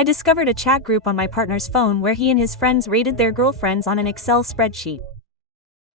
I discovered a chat group on my partner's phone where he and his friends rated their girlfriends on an Excel spreadsheet.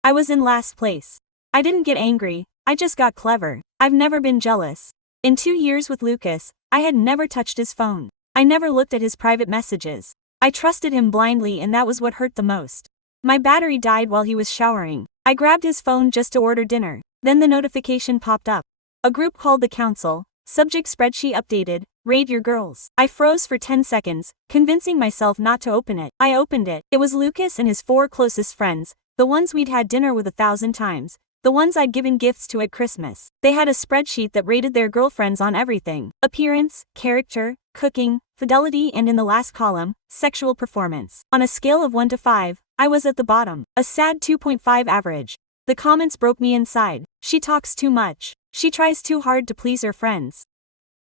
I was in last place. I didn't get angry, I just got clever. I've never been jealous. In 2 years with Lucas, I had never touched his phone. I never looked at his private messages. I trusted him blindly, and that was what hurt the most. My battery died while he was showering. I grabbed his phone just to order dinner. Then the notification popped up. A group called the council, subject spreadsheet updated, rate your girls. I froze for 10 seconds, convincing myself not to open it. I opened it. It was Lucas and his 4 closest friends, the ones we'd had dinner with 1,000 times. The ones I'd given gifts to at Christmas. They had a spreadsheet that rated their girlfriends on everything: appearance, character, cooking, fidelity, and in the last column, sexual performance. On a scale of 1 to 5, I was at the bottom, a sad 2.5 average. The comments broke me inside. She talks too much. She tries too hard to please her friends.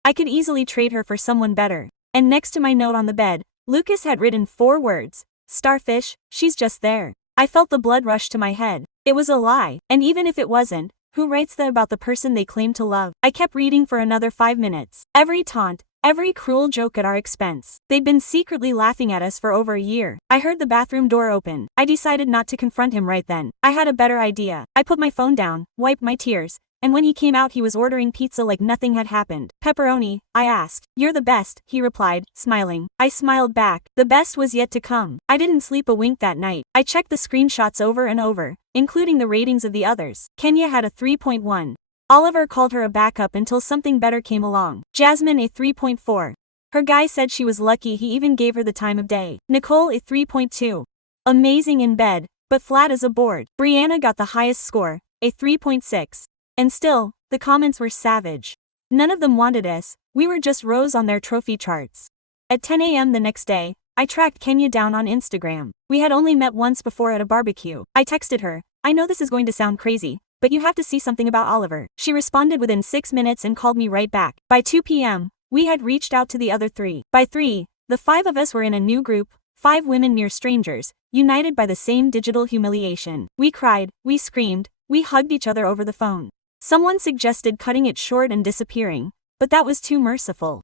I could easily trade her for someone better. And next to my note on the bed, Lucas had written 4 words: starfish, she's just there. I felt the blood rush to my head. It was a lie, and even if it wasn't, who writes that about the person they claim to love? I kept reading for another 5 minutes. Every taunt, every cruel joke at our expense. They'd been secretly laughing at us for over a year. I heard the bathroom door open. I decided not to confront him right then. I had a better idea. I put my phone down, wiped my tears, and when he came out he was ordering pizza like nothing had happened. Pepperoni, I asked. You're the best, he replied, smiling. I smiled back. The best was yet to come. I didn't sleep a wink that night. I checked the screenshots over and over, including the ratings of the others. Kenya had a 3.1. Oliver called her a backup until something better came along. Jasmine a 3.4. Her guy said she was lucky he even gave her the time of day. Nicole a 3.2. Amazing in bed, but flat as a board. Brianna got the highest score, a 3.6. And still, the comments were savage. None of them wanted us, we were just rows on their trophy charts. At 10 a.m. the next day, I tracked Kenya down on Instagram. We had only met once before at a barbecue. I texted her, I know this is going to sound crazy, but you have to see something about Oliver. She responded within 6 minutes and called me right back. By 2 p.m., we had reached out to the other 3. By 3, the 5 of us were in a new group, 5 women mere strangers, united by the same digital humiliation. We cried, we screamed, we hugged each other over the phone. Someone suggested cutting it short and disappearing, but that was too merciful.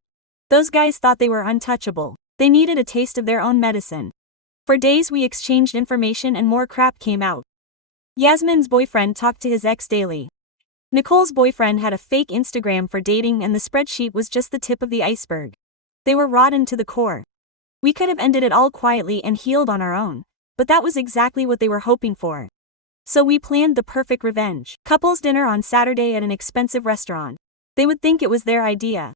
Those guys thought they were untouchable. They needed a taste of their own medicine. For days we exchanged information and more crap came out. Yasmin's boyfriend talked to his ex daily. Nicole's boyfriend had a fake Instagram for dating, and the spreadsheet was just the tip of the iceberg. They were rotten to the core. We could have ended it all quietly and healed on our own, but that was exactly what they were hoping for. So we planned the perfect revenge. Couples dinner on Saturday at an expensive restaurant. They would think it was their idea.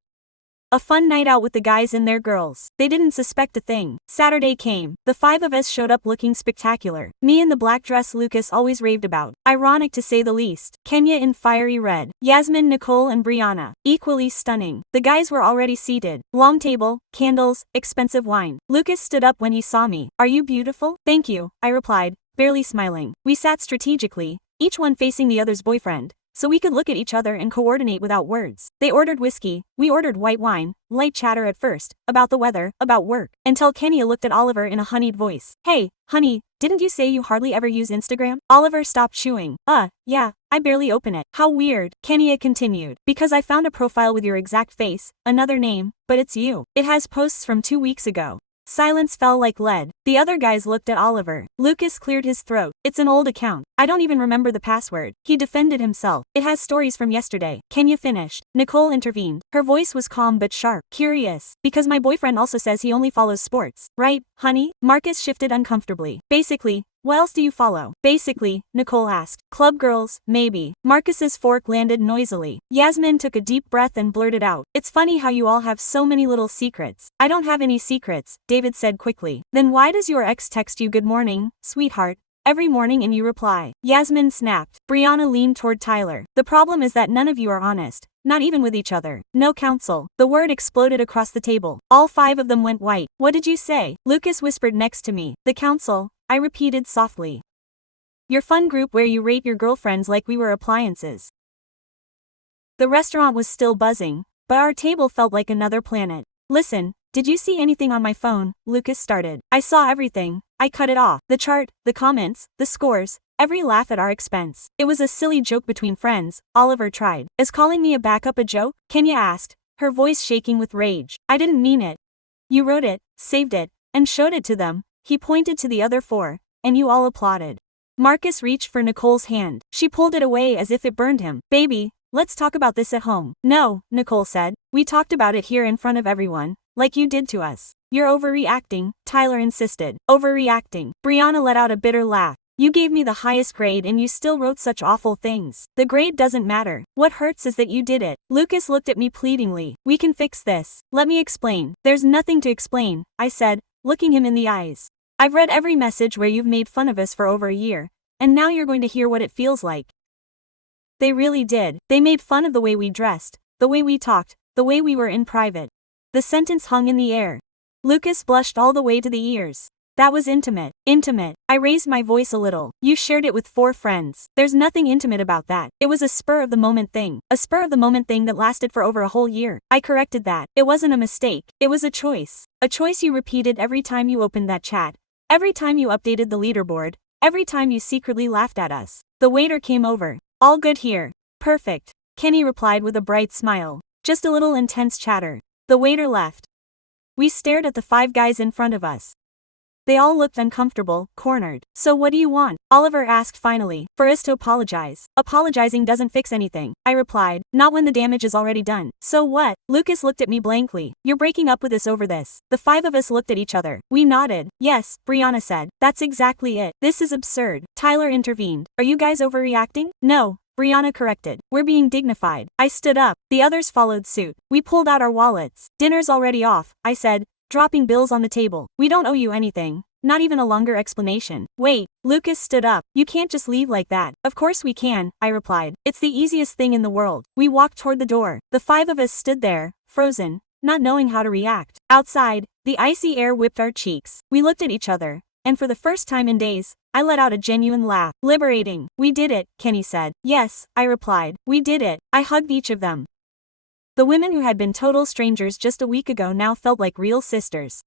A fun night out with the guys and their girls. They didn't suspect a thing. Saturday came. The 5 of us showed up looking spectacular. Me in the black dress Lucas always raved about. Ironic to say the least. Kenya in fiery red. Yasmin, Nicole, and Brianna. Equally stunning. The guys were already seated. Long table, candles, expensive wine. Lucas stood up when he saw me. Are you beautiful? Thank you, I replied, barely smiling. We sat strategically, each one facing the other's boyfriend, so we could look at each other and coordinate without words. They ordered whiskey, we ordered white wine, light chatter at first, about the weather, about work, until Kenya looked at Oliver in a honeyed voice. Hey, honey, didn't you say you hardly ever use Instagram? Oliver stopped chewing. Yeah, I barely open it. How weird, Kenya continued. Because I found a profile with your exact face, another name, but it's you. It has posts from 2 weeks ago. Silence fell like lead. The other guys looked at Oliver. Lucas cleared his throat. It's an old account. I don't even remember the password. He defended himself. It has stories from yesterday. Kenya finished. Nicole intervened. Her voice was calm but sharp. Curious. Because my boyfriend also says he only follows sports. Right, honey? Marcus shifted uncomfortably. Basically, what else do you follow? Basically, Nicole asked. Club girls, maybe. Marcus's fork landed noisily. Yasmin took a deep breath and blurted out. It's funny how you all have so many little secrets. I don't have any secrets, David said quickly. Then why does your ex text you good morning, sweetheart, every morning and you reply? Yasmin snapped. Brianna leaned toward Tyler. The problem is that none of you are honest. Not even with each other. No counsel. The word exploded across the table. All 5 of them went white. What did you say? Lucas whispered next to me. The counsel, I repeated softly. Your fun group where you rate your girlfriends like we were appliances. The restaurant was still buzzing, but our table felt like another planet. Listen, did you see anything on my phone? Lucas started. I saw everything. I cut it off. The chart, the comments, the scores, every laugh at our expense. It was a silly joke between friends, Oliver tried. Is calling me a backup a joke? Kenya asked, her voice shaking with rage. I didn't mean it. You wrote it, saved it, and showed it to them. He pointed to the other 4, and you all applauded. Marcus reached for Nicole's hand. She pulled it away as if it burned him. Baby, let's talk about this at home. No, Nicole said. We talked about it here in front of everyone, like you did to us. You're overreacting, Tyler insisted. Overreacting. Brianna let out a bitter laugh. You gave me the highest grade and you still wrote such awful things. The grade doesn't matter. What hurts is that you did it. Lucas looked at me pleadingly. We can fix this. Let me explain. There's nothing to explain, I said, looking him in the eyes. I've read every message where you've made fun of us for over a year, and now you're going to hear what it feels like. They really did. They made fun of the way we dressed, the way we talked, the way we were in private. The sentence hung in the air. Lucas blushed all the way to the ears. That was intimate. Intimate. I raised my voice a little. You shared it with 4 friends. There's nothing intimate about that. It was a spur-of-the-moment thing. A spur-of-the-moment thing that lasted for over a whole year. I corrected that. It wasn't a mistake. It was a choice. A choice you repeated every time you opened that chat. Every time you updated the leaderboard. Every time you secretly laughed at us. The waiter came over. All good here. Perfect. Kenny replied with a bright smile. Just a little intense chatter. The waiter left. We stared at the 5 guys in front of us. They all looked uncomfortable, cornered. So what do you want? Oliver asked finally. For us to apologize. Apologizing doesn't fix anything, I replied. Not when the damage is already done. So what? Lucas looked at me blankly. You're breaking up with us over this. The 5 of us looked at each other. We nodded. Yes, Brianna said. That's exactly it. This is absurd. Tyler intervened. Are you guys overreacting? No. Brianna corrected. We're being dignified. I stood up. The others followed suit. We pulled out our wallets. Dinner's already off, I said, dropping bills on the table. We don't owe you anything. Not even a longer explanation. Wait, Lucas stood up. You can't just leave like that. Of course we can, I replied. It's the easiest thing in the world. We walked toward the door. The 5 of us stood there, frozen, not knowing how to react. Outside, the icy air whipped our cheeks. We looked at each other, and for the first time in days, I let out a genuine laugh. Liberating. We did it, Kenny said. Yes, I replied. We did it. I hugged each of them. The women who had been total strangers just a week ago now felt like real sisters.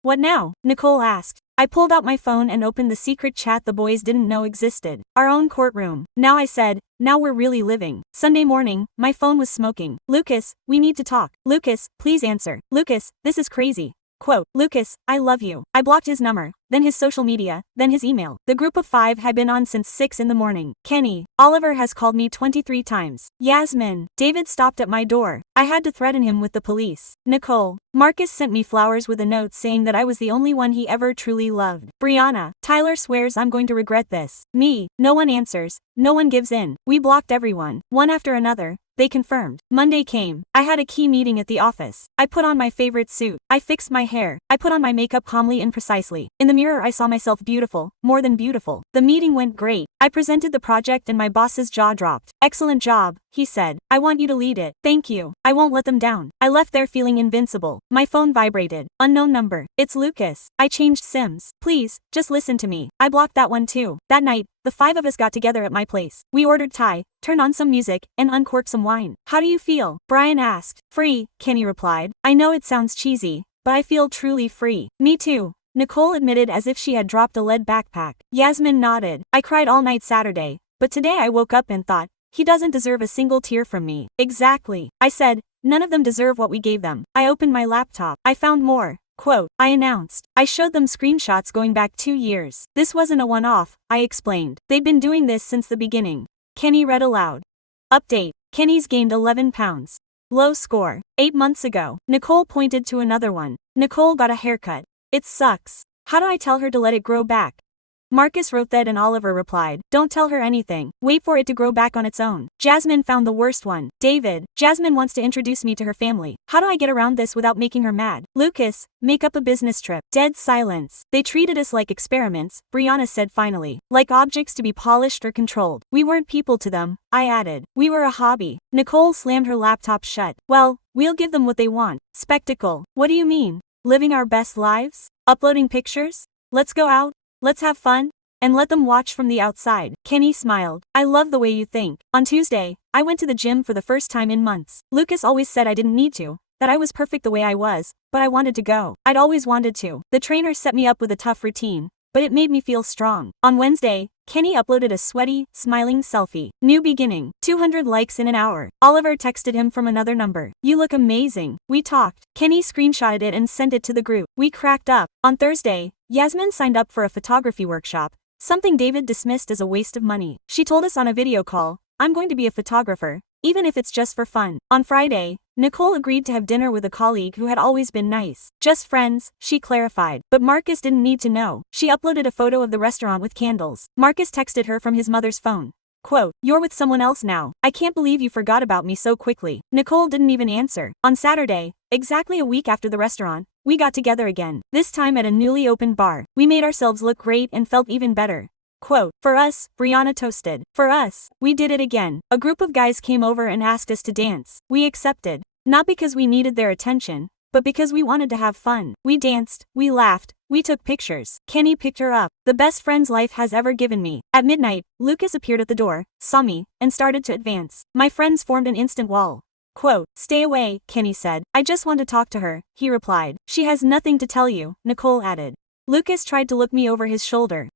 What now? Nicole asked. I pulled out my phone and opened the secret chat the boys didn't know existed. Our own courtroom. Now I said, now we're really living. Sunday morning, my phone was smoking. Lucas, we need to talk. Lucas, please answer. Lucas, this is crazy. Quote, Lucas, I love you. I blocked his number, then his social media, then his email. The group of 5 had been on since 6 in the morning. Kenny, Oliver has called me 23 times. Yasmin, David stopped at my door. I had to threaten him with the police. Nicole, Marcus sent me flowers with a note saying that I was the only one he ever truly loved. Brianna, Tyler swears I'm going to regret this. Me, no one answers, no one gives in. We blocked everyone, one after another. They confirmed. Monday came. I had a key meeting at the office. I put on my favorite suit. I fixed my hair. I put on my makeup calmly and precisely. In the mirror I saw myself beautiful, more than beautiful. The meeting went great. I presented the project and my boss's jaw dropped. Excellent job, he said. I want you to lead it. Thank you. I won't let them down. I left there feeling invincible. My phone vibrated. Unknown number. It's Lucas. I changed SIMs. Please, just listen to me. I blocked that one too. That night, the 5 of us got together at my place. We ordered Thai, turned on some music, and uncorked some wine. How do you feel? Brian asked. Free, Kenny replied. I know it sounds cheesy, but I feel truly free. Me too, Nicole admitted as if she had dropped a lead backpack. Yasmin nodded. I cried all night Saturday, but today I woke up and thought, he doesn't deserve a single tear from me. Exactly. I said, none of them deserve what we gave them. I opened my laptop. I found more. Quote, I announced. I showed them screenshots going back 2 years. This wasn't a one-off, I explained. They'd been doing this since the beginning. Kenny read aloud. Update. Kenny's gained 11 pounds. Low score. 8 months ago. Nicole pointed to another one. Nicole got a haircut. It sucks. How do I tell her to let it grow back? Marcus wrote that and Oliver replied, don't tell her anything. Wait for it to grow back on its own. Jasmine found the worst one. David, Jasmine wants to introduce me to her family. How do I get around this without making her mad? Lucas, make up a business trip. Dead silence. They treated us like experiments, Brianna said finally. Like objects to be polished or controlled. We weren't people to them, I added. We were a hobby. Nicole slammed her laptop shut. Well, we'll give them what they want. Spectacle. What do you mean? Living our best lives? Uploading pictures? Let's go out. Let's have fun, and let them watch from the outside. Kenny smiled. I love the way you think. On Tuesday, I went to the gym for the first time in months. Lucas always said I didn't need to, that I was perfect the way I was, but I wanted to go. I'd always wanted to. The trainer set me up with a tough routine, but it made me feel strong. On Wednesday, Kenny uploaded a sweaty, smiling selfie. New beginning. 200 likes in an hour. Oliver texted him from another number. You look amazing. We talked. Kenny screenshotted it and sent it to the group. We cracked up. On Thursday, Yasmin signed up for a photography workshop, something David dismissed as a waste of money. She told us on a video call, I'm going to be a photographer, even if it's just for fun. On Friday, Nicole agreed to have dinner with a colleague who had always been nice. Just friends, she clarified. But Marcus didn't need to know. She uploaded a photo of the restaurant with candles. Marcus texted her from his mother's phone. Quote, you're with someone else now. I can't believe you forgot about me so quickly. Nicole didn't even answer. On Saturday, exactly a week after the restaurant, we got together again. This time at a newly opened bar. We made ourselves look great and felt even better. Quote, for us, Brianna toasted. For us, we did it again. A group of guys came over and asked us to dance. We accepted. Not because we needed their attention, but because we wanted to have fun. We danced, we laughed, we took pictures. Kenny picked her up. The best friends life has ever given me. At midnight, Lucas appeared at the door, saw me, and started to advance. My friends formed an instant wall. Quote, stay away, Kenny said. I just want to talk to her, he replied. She has nothing to tell you, Nicole added. Lucas tried to look me over his shoulder.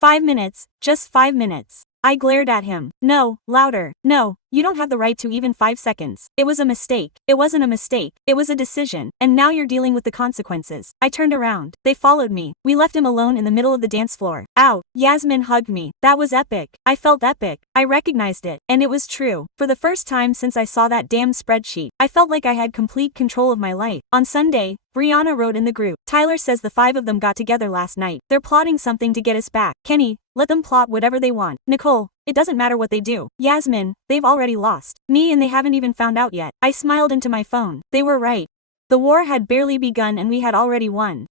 5 minutes, just 5 minutes. I glared at him. No, louder. No, you don't have the right to even 5 seconds. It was a mistake. It wasn't a mistake. It was a decision. And now you're dealing with the consequences. I turned around. They followed me. We left him alone in the middle of the dance floor. Ow. Yasmin hugged me. That was epic. I felt epic. I recognized it. And it was true. For the first time since I saw that damn spreadsheet, I felt like I had complete control of my life. On Sunday, Brianna wrote in the group. Tyler says the 5 of them got together last night. They're plotting something to get us back. Kenny, let them plot whatever they want. Nicole, it doesn't matter what they do. Yasmin, they've already lost. Me and they haven't even found out yet. I smiled into my phone. They were right. The war had barely begun and we had already won.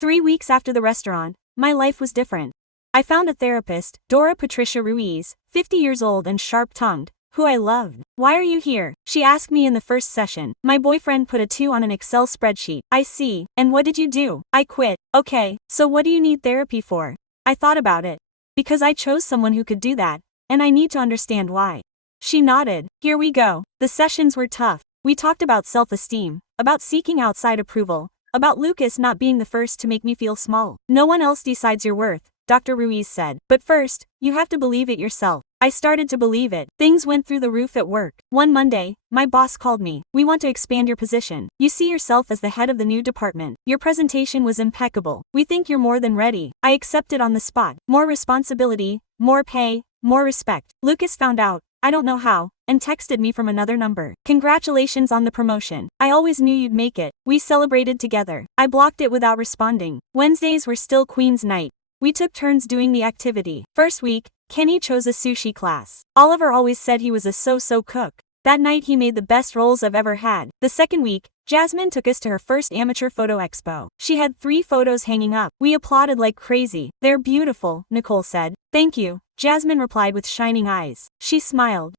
3 weeks after the restaurant, my life was different. I found a therapist, Dora Patricia Ruiz, 50 years old and sharp-tongued, who I loved. Why are you here? She asked me in the first session. My boyfriend put a 2 on an Excel spreadsheet. I see. And what did you do? I quit. Okay, so what do you need therapy for? I thought about it. Because I chose someone who could do that, and I need to understand why. She nodded. Here we go. The sessions were tough. We talked about self-esteem, about seeking outside approval, about Lucas not being the first to make me feel small. No one else decides your worth, Dr. Ruiz said. But first, you have to believe it yourself. I started to believe it. Things went through the roof at work. One Monday, my boss called me. We want to expand your position. You see yourself as the head of the new department. Your presentation was impeccable. We think you're more than ready. I accepted on the spot. More responsibility, more pay, more respect. Lucas found out, I don't know how, and texted me from another number. Congratulations on the promotion. I always knew you'd make it. We celebrated together. I blocked it without responding. Wednesdays were still Queen's night. We took turns doing the activity. First week, Kenny chose a sushi class. Oliver always said he was a so-so cook. That night he made the best rolls I've ever had. The second week, Jasmine took us to her first amateur photo expo. She had 3 photos hanging up. We applauded like crazy. They're beautiful, Nicole said. Thank you, Jasmine replied with shining eyes. She smiled.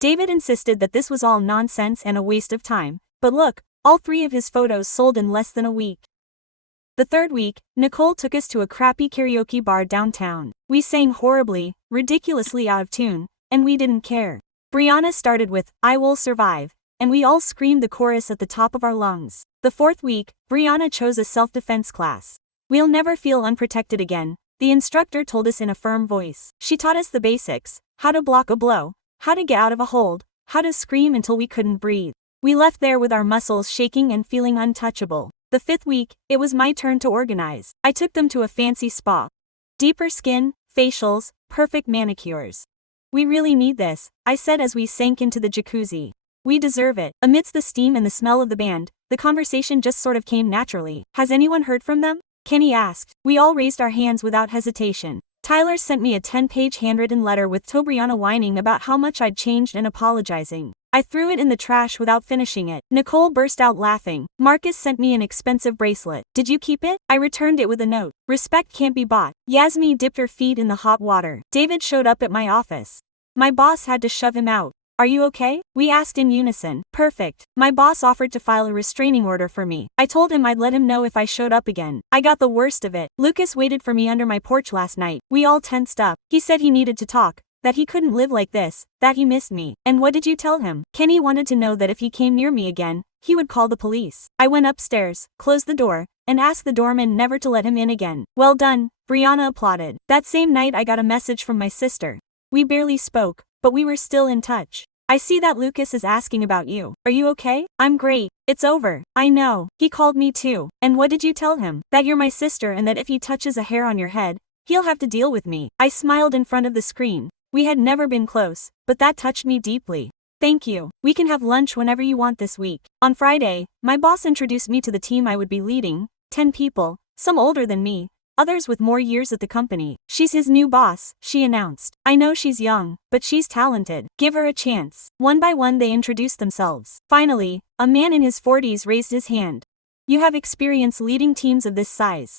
David insisted that this was all nonsense and a waste of time. But look, all 3 of his photos sold in less than a week. The third week, Nicole took us to a crappy karaoke bar downtown. We sang horribly, ridiculously out of tune, and we didn't care. Brianna started with, I Will Survive, and we all screamed the chorus at the top of our lungs. The fourth week, Brianna chose a self-defense class. We'll never feel unprotected again, the instructor told us in a firm voice. She taught us the basics, how to block a blow, how to get out of a hold, how to scream until we couldn't breathe. We left there with our muscles shaking and feeling untouchable. The fifth week, it was my turn to organize. I took them to a fancy spa. Deeper skin, facials, perfect manicures. We really need this, I said as we sank into the jacuzzi. We deserve it. Amidst the steam and the smell of the band, the conversation just sort of came naturally. Has anyone heard from them? Kenny asked. We all raised our hands without hesitation. Tyler sent me a 10-page handwritten letter with Brianna whining about how much I'd changed and apologizing. I threw it in the trash without finishing it. Nicole burst out laughing. Marcus sent me an expensive bracelet. Did you keep it? I returned it with a note. Respect can't be bought. Yasmin dipped her feet in the hot water. David showed up at my office. My boss had to shove him out. Are you okay? We asked in unison. Perfect. My boss offered to file a restraining order for me. I told him I'd let him know if I showed up again. I got the worst of it. Lucas waited for me under my porch last night. We all tensed up. He said he needed to talk. That he couldn't live like this, that he missed me. And what did you tell him? Kenny wanted to know that if he came near me again, he would call the police. I went upstairs, closed the door, and asked the doorman never to let him in again. Well done, Brianna applauded. That same night I got a message from my sister. We barely spoke, but we were still in touch. I see that Lucas is asking about you. Are you okay? I'm great. It's over. I know. He called me too. And what did you tell him? That you're my sister and that if he touches a hair on your head, he'll have to deal with me. I smiled in front of the screen. We had never been close, but that touched me deeply. Thank you. We can have lunch whenever you want this week. On Friday, my boss introduced me to the team I would be leading, 10 people, some older than me, others with more years at the company. She's his new boss, she announced. I know she's young, but she's talented. Give her a chance. One by one they introduced themselves. Finally, a man in his 40s raised his hand. You have experience leading teams of this size.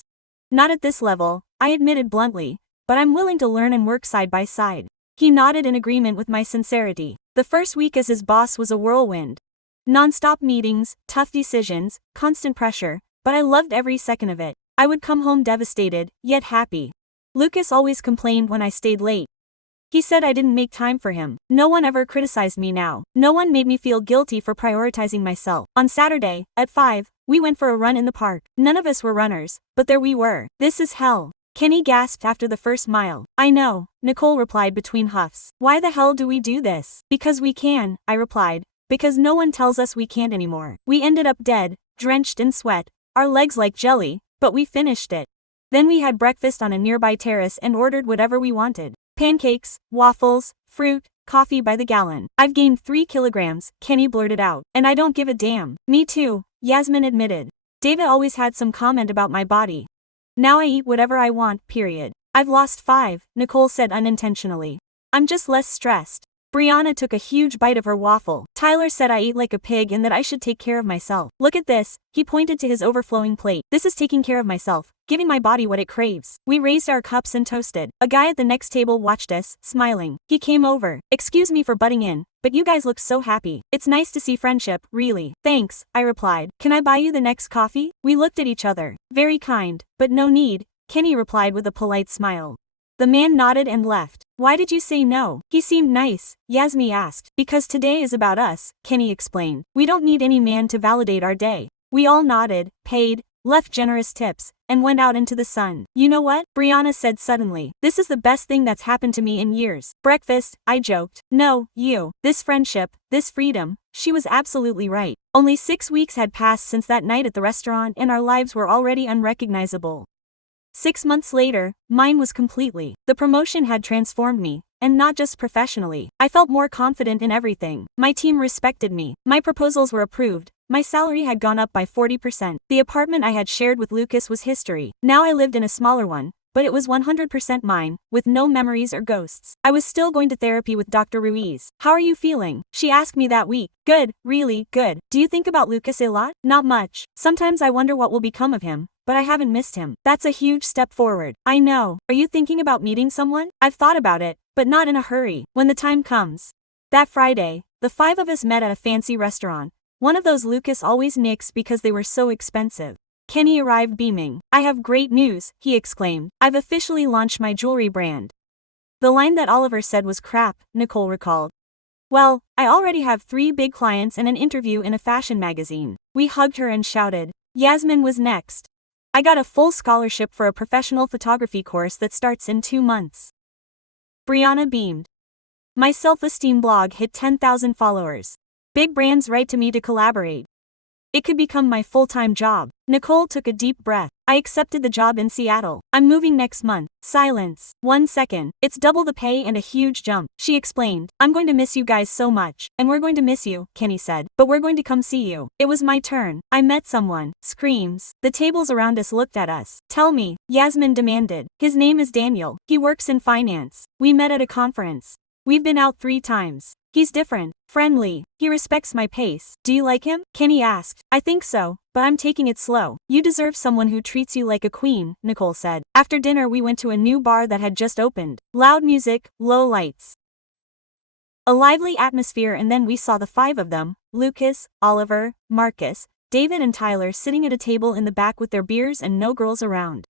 Not at this level, I admitted bluntly, but I'm willing to learn and work side by side. He nodded in agreement with my sincerity. The first week as his boss was a whirlwind. Non-stop meetings, tough decisions, constant pressure, but I loved every second of it. I would come home devastated, yet happy. Lucas always complained when I stayed late. He said I didn't make time for him. No one ever criticized me now. No one made me feel guilty for prioritizing myself. On Saturday, at 5, we went for a run in the park. None of us were runners, but there we were. This is hell. Kenny gasped after the first mile. I know, Nicole replied between huffs. Why the hell do we do this? Because we can, I replied. Because no one tells us we can't anymore. We ended up dead, drenched in sweat, our legs like jelly, but we finished it. Then we had breakfast on a nearby terrace and ordered whatever we wanted. Pancakes, waffles, fruit, coffee by the gallon. I've gained 3 kilograms, Kenny blurted out. And I don't give a damn. Me too, Yasmin admitted. David always had some comment about my body. Now I eat whatever I want, period. I've lost 5, Nicole said unintentionally. I'm just less stressed. Brianna took a huge bite of her waffle. Tyler said I ate like a pig and that I should take care of myself. Look at this, he pointed to his overflowing plate. This is taking care of myself, giving my body what it craves. We raised our cups and toasted. A guy at the next table watched us, smiling. He came over. Excuse me for butting in, but you guys look so happy. It's nice to see friendship, really. Thanks, I replied. Can I buy you the next coffee? We looked at each other. Very kind, but no need, Kenny replied with a polite smile. The man nodded and left. Why did you say no? He seemed nice, Yasmi asked. Because today is about us, Kenny explained. We don't need any man to validate our day. We all nodded, paid, left generous tips, and went out into the sun. You know what? Brianna said suddenly. This is the best thing that's happened to me in years. Breakfast, I joked. No, you. This friendship, this freedom. She was absolutely right. Only 6 weeks had passed since that night at the restaurant and our lives were already unrecognizable. 6 months later, mine was completely. The promotion had transformed me, and not just professionally. I felt more confident in everything. My team respected me. My proposals were approved. My salary had gone up by 40%. The apartment I had shared with Lucas was history. Now I lived in a smaller one, but it was 100% mine, with no memories or ghosts. I was still going to therapy with Dr. Ruiz. How are you feeling? She asked me that week. Good, really good. Do you think about Lucas a lot? Not much. Sometimes I wonder what will become of him. But I haven't missed him. That's a huge step forward. I know. Are you thinking about meeting someone? I've thought about it, but not in a hurry. When the time comes. That Friday, the 5 of us met at a fancy restaurant. One of those Lucas always nicks because they were so expensive. Kenny arrived beaming. I have great news, he exclaimed. I've officially launched my jewelry brand. The line that Oliver said was crap, Nicole recalled. Well, I already have 3 big clients and an interview in a fashion magazine. We hugged her and shouted. Yasmin was next. I got a full scholarship for a professional photography course that starts in 2 months. Brianna beamed. My self-esteem blog hit 10,000 followers. Big brands write to me to collaborate. It could become my full-time job. Nicole took a deep breath. I accepted the job in Seattle. I'm moving next month. Silence. 1 second. It's double the pay and a huge jump. She explained. I'm going to miss you guys so much. And we're going to miss you, Kenny said. But we're going to come see you. It was my turn. I met someone. Screams. The tables around us looked at us. Tell me, Yasmin demanded. His name is Daniel. He works in finance. We met at a conference. We've been out 3 times. He's different, friendly. He respects my pace. Do you like him? Kenny asked. I think so, but I'm taking it slow. You deserve someone who treats you like a queen, Nicole said. After dinner we went to a new bar that had just opened. Loud music, low lights. A lively atmosphere, and then we saw the 5 of them, Lucas, Oliver, Marcus, David and Tyler sitting at a table in the back with their beers and no girls around.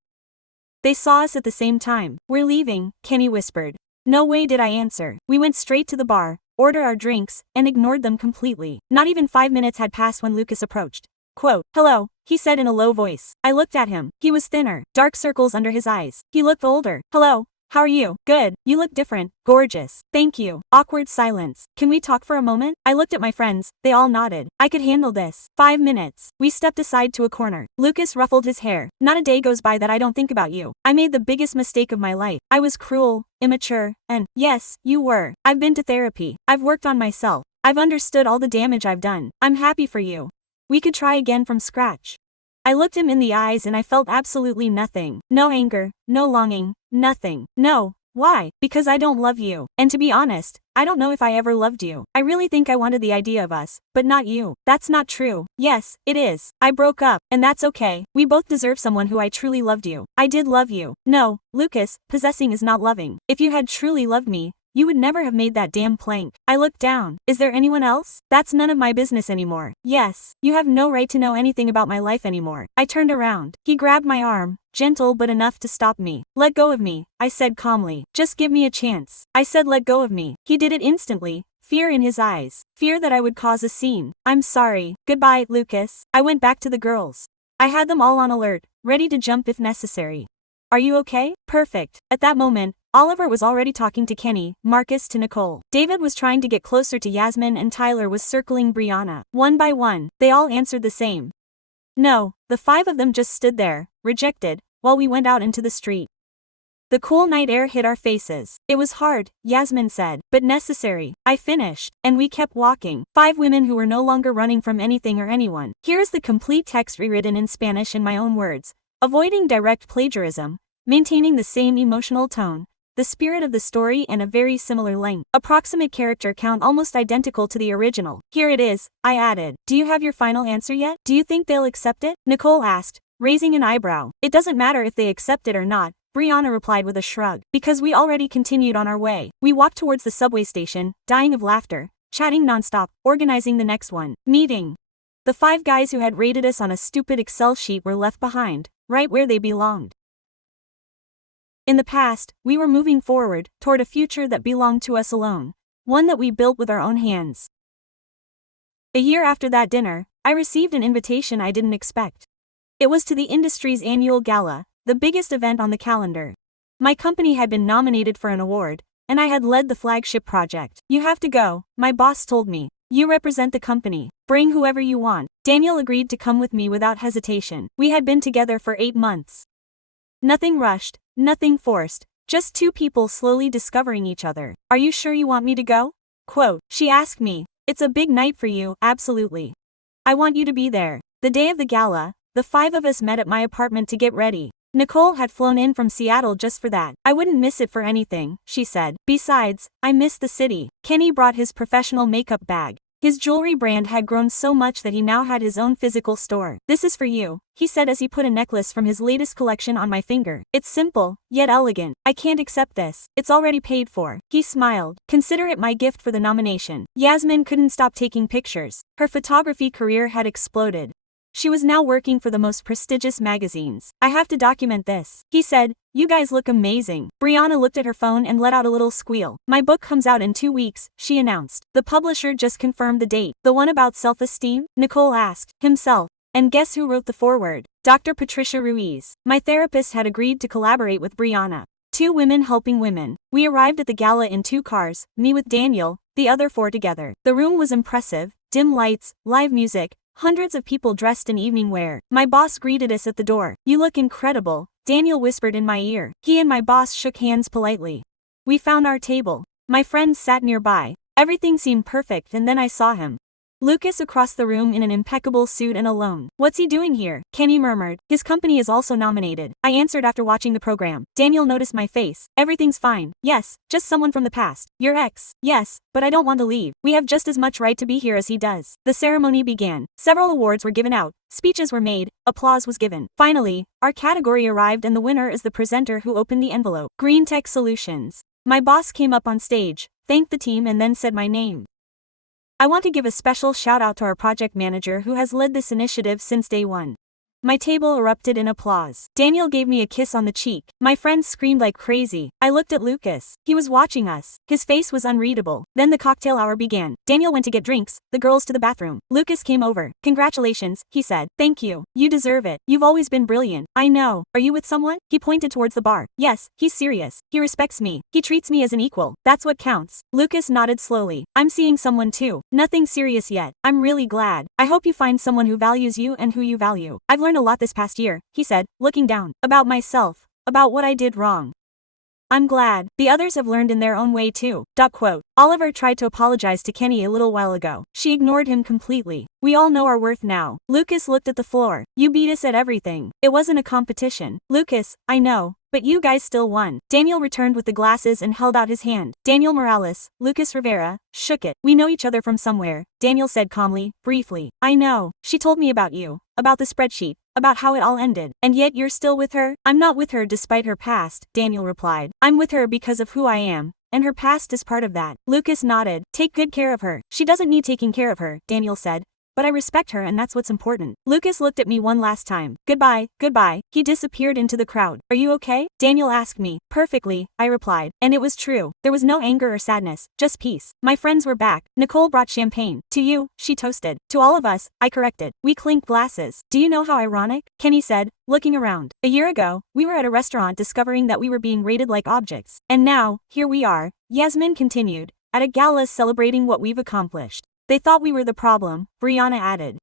They saw us at the same time. We're leaving, Kenny whispered. No way, did I answer. We went straight to the bar, order our drinks, and ignored them completely. Not even 5 minutes had passed when Lucas approached. Quote, "Hello," he said in a low voice. I looked at him. He was thinner, dark circles under his eyes. He looked older. "Hello. How are you?" "Good. You look different. Gorgeous." "Thank you." Awkward silence. "Can we talk for a moment?" I looked at my friends. They all nodded. I could handle this. 5 minutes. We stepped aside to a corner. Lucas ruffled his hair. "Not a day goes by that I don't think about you. I made the biggest mistake of my life. I was cruel, immature, and, yes, you were. I've been to therapy. I've worked on myself. I've understood all the damage I've done. I'm happy for you. We could try again from scratch." I looked him in the eyes and I felt absolutely nothing. No anger, no longing, nothing. No. Why? Because I don't love you. And to be honest, I don't know if I ever loved you. I really think I wanted the idea of us, but not you. That's not true. Yes, it is. I broke up, and that's okay. We both deserve someone who I truly loved you. I did love you. No, Lucas, possessing is not loving. If you had truly loved me, you would never have made that damn plank. I looked down. Is there anyone else? That's none of my business anymore. Yes. You have no right to know anything about my life anymore. I turned around. He grabbed my arm, gentle but enough to stop me. "Let go of me," I said calmly. "Just give me a chance." I said let go of me. He did it instantly. Fear in his eyes. Fear that I would cause a scene. "I'm sorry. Goodbye, Lucas." I went back to the girls. I had them all on alert, ready to jump if necessary. "Are you okay?" "Perfect." At that moment, Oliver was already talking to Kenny, Marcus to Nicole. David was trying to get closer to Yasmin and Tyler was circling Brianna. One by one, they all answered the same. No, the 5 of them just stood there, rejected, while we went out into the street. The cool night air hit our faces. It was hard, Yasmin said, but necessary. I finished, and we kept walking. 5 women who were no longer running from anything or anyone. Here is the complete text rewritten in Spanish in my own words, avoiding direct plagiarism, maintaining the same emotional tone, the spirit of the story and a very similar length. Approximate character count almost identical to the original. Here it is, I added. Do you have your final answer yet? Do you think they'll accept it? Nicole asked, raising an eyebrow. It doesn't matter if they accept it or not, Brianna replied with a shrug. Because we already continued on our way. We walked towards the subway station, dying of laughter, chatting nonstop, organizing the next one. Meeting. The 5 guys who had rated us on a stupid Excel sheet were left behind, right where they belonged. In the past, we were moving forward, toward a future that belonged to us alone, one that we built with our own hands. A year after that dinner, I received an invitation I didn't expect. It was to the industry's annual gala, the biggest event on the calendar. My company had been nominated for an award, and I had led the flagship project. You have to go, my boss told me. You represent the company. Bring whoever you want. Daniel agreed to come with me without hesitation. We had been together for 8 months. Nothing rushed, nothing forced, just 2 people slowly discovering each other. Are you sure you want me to go? Quote, she asked me. It's a big night for you, absolutely. I want you to be there. The day of the gala, the 5 of us met at my apartment to get ready. Nicole had flown in from Seattle just for that. I wouldn't miss it for anything, she said. Besides, I miss the city. Kenny brought his professional makeup bag. His jewelry brand had grown so much that he now had his own physical store. This is for you, he said as he put a necklace from his latest collection on my finger. It's simple, yet elegant. I can't accept this. It's already paid for. He smiled. Consider it my gift for the nomination. Yasmin couldn't stop taking pictures. Her photography career had exploded. She was now working for the most prestigious magazines. I have to document this, he said. You guys look amazing. Brianna looked at her phone and let out a little squeal. My book comes out in 2 weeks, she announced. The publisher just confirmed the date. The one about self-esteem? Nicole asked. Himself. And guess who wrote the foreword? Dr. Patricia Ruiz. My therapist had agreed to collaborate with Brianna. 2 women helping women. We arrived at the gala in 2 cars, me with Daniel, the other 4 together. The room was impressive, dim lights, live music, hundreds of people dressed in evening wear. My boss greeted us at the door. You look incredible, Daniel whispered in my ear. He and my boss shook hands politely. We found our table. My friends sat nearby. Everything seemed perfect and then I saw him. Lucas across the room in an impeccable suit and alone. What's he doing here? Kenny murmured. His company is also nominated. I answered after watching the program. Daniel noticed my face. Everything's fine. Yes, just someone from the past. Your ex. Yes, but I don't want to leave. We have just as much right to be here as he does. The ceremony began. Several awards were given out. Speeches were made. Applause was given. Finally, our category arrived and the winner is the presenter who opened the envelope. Green Tech Solutions. My boss came up on stage, thanked the team and then said my name. I want to give a special shout out to our project manager who has led this initiative since day 1. My table erupted in applause. Daniel gave me a kiss on the cheek. My friends screamed like crazy. I looked at Lucas. He was watching us. His face was unreadable. Then the cocktail hour began. Daniel went to get drinks, the girls to the bathroom. Lucas came over. Congratulations, he said. Thank you. You deserve it. You've always been brilliant. I know. Are you with someone? He pointed towards the bar. Yes, he's serious. He respects me. He treats me as an equal. That's what counts. Lucas nodded slowly. I'm seeing someone too. Nothing serious yet. I'm really glad. I hope you find someone who values you and who you value. I've learned a lot this past year, he said, looking down. About myself. About what I did wrong. I'm glad. The others have learned in their own way too. Quote. Oliver tried to apologize to Kenny a little while ago. She ignored him completely. We all know our worth now. Lucas looked at the floor. You beat us at everything. It wasn't a competition. Lucas, I know. But you guys still won. Daniel returned with the glasses and held out his hand. Daniel Morales, Lucas Rivera, shook it. We know each other from somewhere, Daniel said calmly, briefly. I know. She told me about you. About the spreadsheet. About how it all ended. And yet you're still with her? I'm not with her despite her past, Daniel replied. I'm with her because of who I am. And her past is part of that. Lucas nodded. Take good care of her. She doesn't need taking care of her, Daniel said. But I respect her and that's what's important. Lucas looked at me one last time. Goodbye, goodbye. He disappeared into the crowd. Are you okay? Daniel asked me. Perfectly, I replied. And it was true. There was no anger or sadness, just peace. My friends were back. Nicole brought champagne. To you, she toasted. To all of us, I corrected. We clinked glasses. Do you know how ironic? Kenny said, looking around. A year ago, we were at a restaurant discovering that we were being rated like objects. And now, here we are, Yasmin continued, at a gala celebrating what we've accomplished. They thought we were the problem, Brianna added.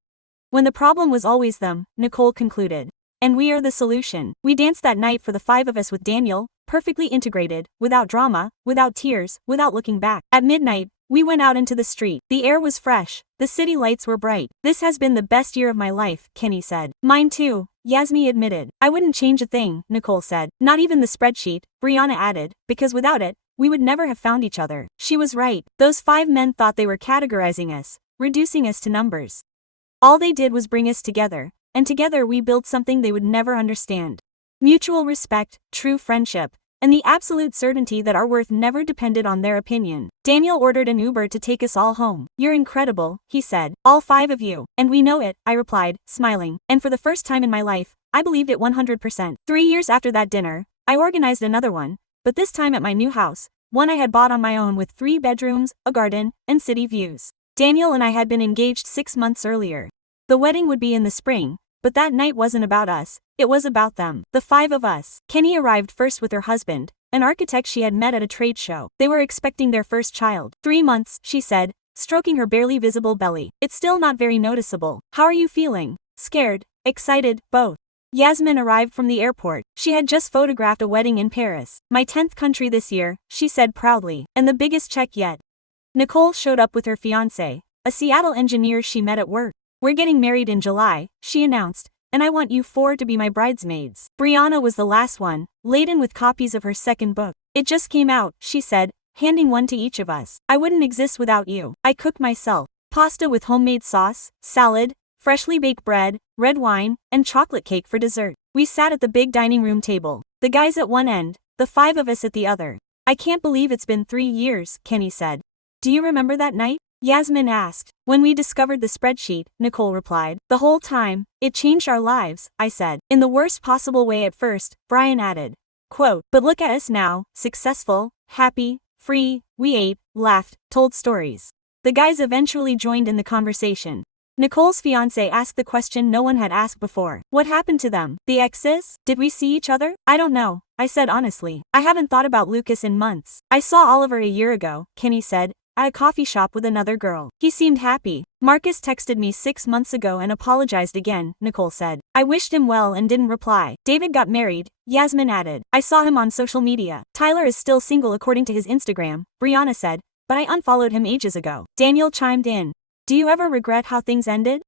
When the problem was always them, Nicole concluded. And we are the solution. We danced that night for the 5 of us with Daniel, perfectly integrated, without drama, without tears, without looking back. At midnight, we went out into the street. The air was fresh, the city lights were bright. This has been the best year of my life, Kenny said. Mine too, Yasmin admitted. I wouldn't change a thing, Nicole said. Not even the spreadsheet, Brianna added, because without it, we would never have found each other. She was right. Those 5 men thought they were categorizing us, reducing us to numbers. All they did was bring us together, and together we built something they would never understand. Mutual respect, true friendship, and the absolute certainty that our worth never depended on their opinion. Daniel ordered an Uber to take us all home. You're incredible, he said. All 5 of you. And we know it, I replied, smiling. And for the first time in my life, I believed it 100%. 3 years after that dinner, I organized another one. But this time at my new house, one I had bought on my own with 3 bedrooms, a garden, and city views. Daniel and I had been engaged 6 months earlier. The wedding would be in the spring, but that night wasn't about us, it was about them. The 5 of us. Kenny arrived first with her husband, an architect she had met at a trade show. They were expecting their first child. 3 months, she said, stroking her barely visible belly. It's still not very noticeable. How are you feeling? Scared, excited, both. Yasmin arrived from the airport. She had just photographed a wedding in Paris. My 10th country this year, she said proudly. And the biggest check yet. Nicole showed up with her fiancé, a Seattle engineer she met at work. We're getting married in July, she announced, and I want you 4 to be my bridesmaids. Brianna was the last one, laden with copies of her second book. It just came out, she said, handing one to each of us. I wouldn't exist without you. I cook myself. Pasta with homemade sauce, salad, freshly baked bread, red wine, and chocolate cake for dessert. We sat at the big dining room table. The guys at one end, the 5 of us at the other. I can't believe it's been 3 years, Kenny said. Do you remember that night? Yasmin asked. When we discovered the spreadsheet, Nicole replied. The whole time, it changed our lives, I said. In the worst possible way at first, Brian added. Quote, but look at us now, successful, happy, free, we ate, laughed, told stories. The guys eventually joined in the conversation. Nicole's fiancé asked the question no one had asked before. What happened to them? The exes? Did we see each other? I don't know, I said honestly. I haven't thought about Lucas in months. I saw Oliver a year ago, Kenny said, at a coffee shop with another girl. He seemed happy. Marcus texted me 6 months ago and apologized again, Nicole said. I wished him well and didn't reply. David got married, Yasmin added. I saw him on social media. Tyler is still single according to his Instagram, Brianna said, but I unfollowed him ages ago. Daniel chimed in. Do you ever regret how things ended?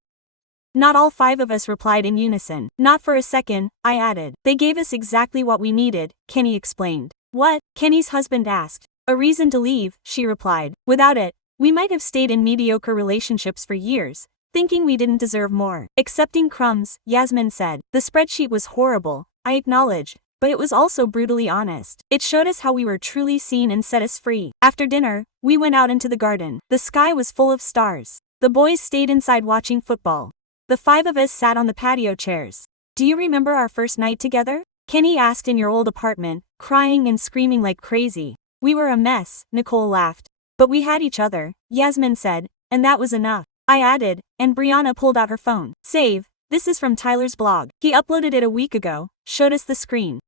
Not all 5 of us replied in unison. Not for a second, I added. They gave us exactly what we needed, Kenny explained. What? Kenny's husband asked. A reason to leave, she replied. Without it, we might have stayed in mediocre relationships for years, thinking we didn't deserve more. Accepting crumbs, Yasmin said. The spreadsheet was horrible, I acknowledge, but it was also brutally honest. It showed us how we were truly seen and set us free. After dinner, we went out into the garden. The sky was full of stars. The boys stayed inside watching football. The 5 of us sat on the patio chairs. Do you remember our first night together? Kenny asked. In your old apartment, crying and screaming like crazy. We were a mess, Nicole laughed. But we had each other, Yasmin said, and that was enough. I added, and Brianna pulled out her phone. Save, this is from Tyler's blog. He uploaded it a week ago, showed us the screen.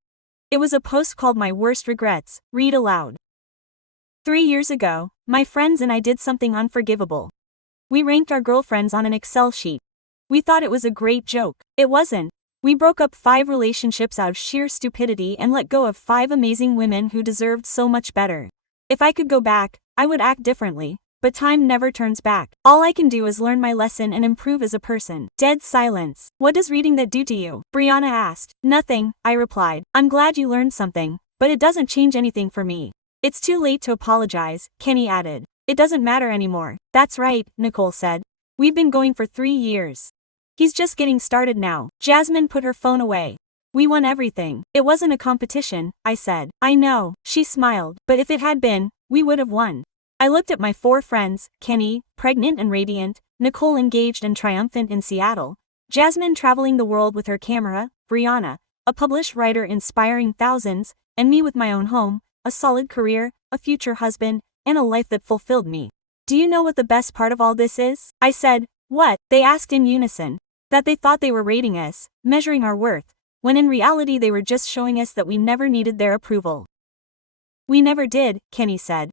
It was a post called My Worst Regrets, read aloud. 3 years ago, my friends and I did something unforgivable. We ranked our girlfriends on an Excel sheet. We thought it was a great joke. It wasn't. We broke up 5 relationships out of sheer stupidity and let go of 5 amazing women who deserved so much better. If I could go back, I would act differently, but time never turns back. All I can do is learn my lesson and improve as a person. Dead silence. What does reading that do to you? Brianna asked. Nothing, I replied. I'm glad you learned something, but it doesn't change anything for me. It's too late to apologize, Kenny added. It doesn't matter anymore. That's right, Nicole said. We've been going for 3 years. He's just getting started now. Jasmine put her phone away. We won everything. It wasn't a competition, I said. I know, she smiled, but if it had been, we would have won. I looked at my 4 friends, Kenny, pregnant and radiant, Nicole engaged and triumphant in Seattle, Jasmine traveling the world with her camera, Brianna, a published writer inspiring thousands, and me with my own home, a solid career, a future husband, and a life that fulfilled me. Do you know what the best part of all this is? I said. What? They asked in unison. That they thought they were rating us, measuring our worth, when in reality they were just showing us that we never needed their approval. We never did, Kenny said.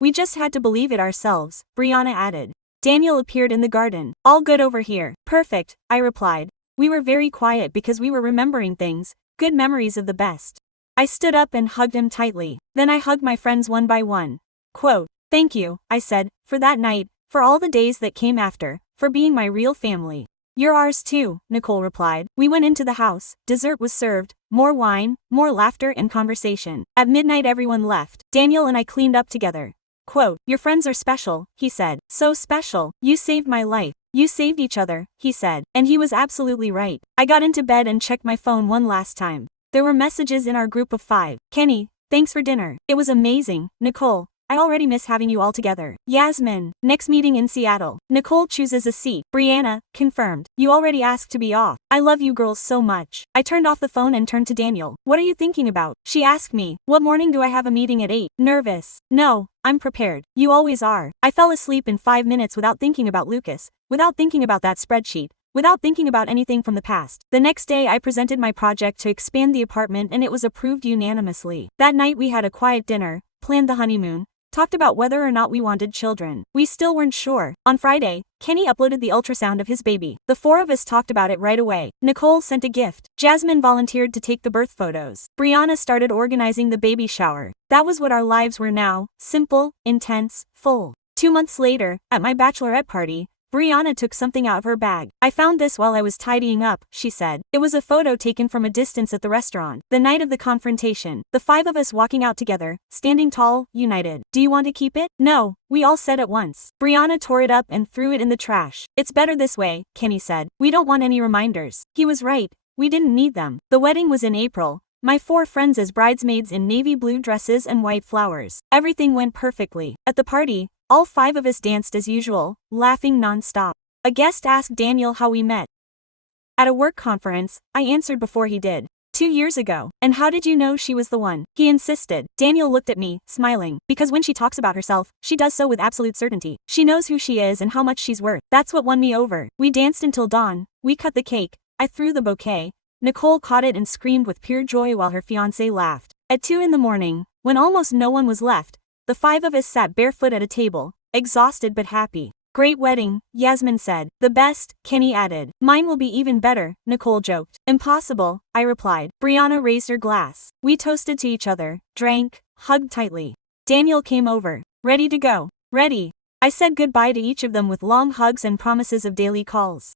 We just had to believe it ourselves, Brianna added. Daniel appeared in the garden. All good over here. Perfect, I replied. We were very quiet because we were remembering things, good memories of the best. I stood up and hugged him tightly. Then I hugged my friends one by one. Quote, thank you, I said, for that night, for all the days that came after, for being my real family. You're ours too, Nicole replied. We went into the house, dessert was served, more wine, more laughter and conversation. At midnight everyone left. Daniel and I cleaned up together. Quote, your friends are special, he said. So special. You saved my life. You saved each other, he said. And he was absolutely right. I got into bed and checked my phone one last time. There were messages in our group of 5. Kenny, thanks for dinner. It was amazing. Nicole, I already miss having you all together. Yasmin, next meeting in Seattle. Nicole chooses a seat. Brianna, confirmed. You already asked to be off. I love you girls so much. I turned off the phone and turned to Daniel. What are you thinking about? She asked me. What morning do I have a meeting at 8? Nervous. No, I'm prepared. You always are. I fell asleep in 5 minutes without thinking about Lucas, without thinking about that spreadsheet, without thinking about anything from the past. The next day I presented my project to expand the apartment and it was approved unanimously. That night we had a quiet dinner, planned the honeymoon, talked about whether or not we wanted children. We still weren't sure. On Friday, Kenny uploaded the ultrasound of his baby. The 4 of us talked about it right away. Nicole sent a gift. Jasmine volunteered to take the birth photos. Brianna started organizing the baby shower. That was what our lives were now, simple, intense, full. 2 months later, at my bachelorette party, Brianna took something out of her bag. I found this while I was tidying up, she said. It was a photo taken from a distance at the restaurant. The night of the confrontation. The 5 of us walking out together, standing tall, united. Do you want to keep it? No, we all said at once. Brianna tore it up and threw it in the trash. It's better this way, Kenny said. We don't want any reminders. He was right. We didn't need them. The wedding was in April. My 4 friends as bridesmaids in navy blue dresses and white flowers. Everything went perfectly. At the party, all 5 of us danced as usual, laughing non-stop. A guest asked Daniel how we met. At a work conference, I answered before he did. 2 years ago. And how did you know she was the one? He insisted. Daniel looked at me, smiling. Because when she talks about herself, she does so with absolute certainty. She knows who she is and how much she's worth. That's what won me over. We danced until dawn. We cut the cake. I threw the bouquet. Nicole caught it and screamed with pure joy while her fiancé laughed. At 2 in the morning, when almost no one was left, the 5 of us sat barefoot at a table, exhausted but happy. Great wedding, Yasmin said. The best, Kenny added. Mine will be even better, Nicole joked. Impossible, I replied. Brianna raised her glass. We toasted to each other, drank, hugged tightly. Daniel came over. Ready to go. Ready. I said goodbye to each of them with long hugs and promises of daily calls.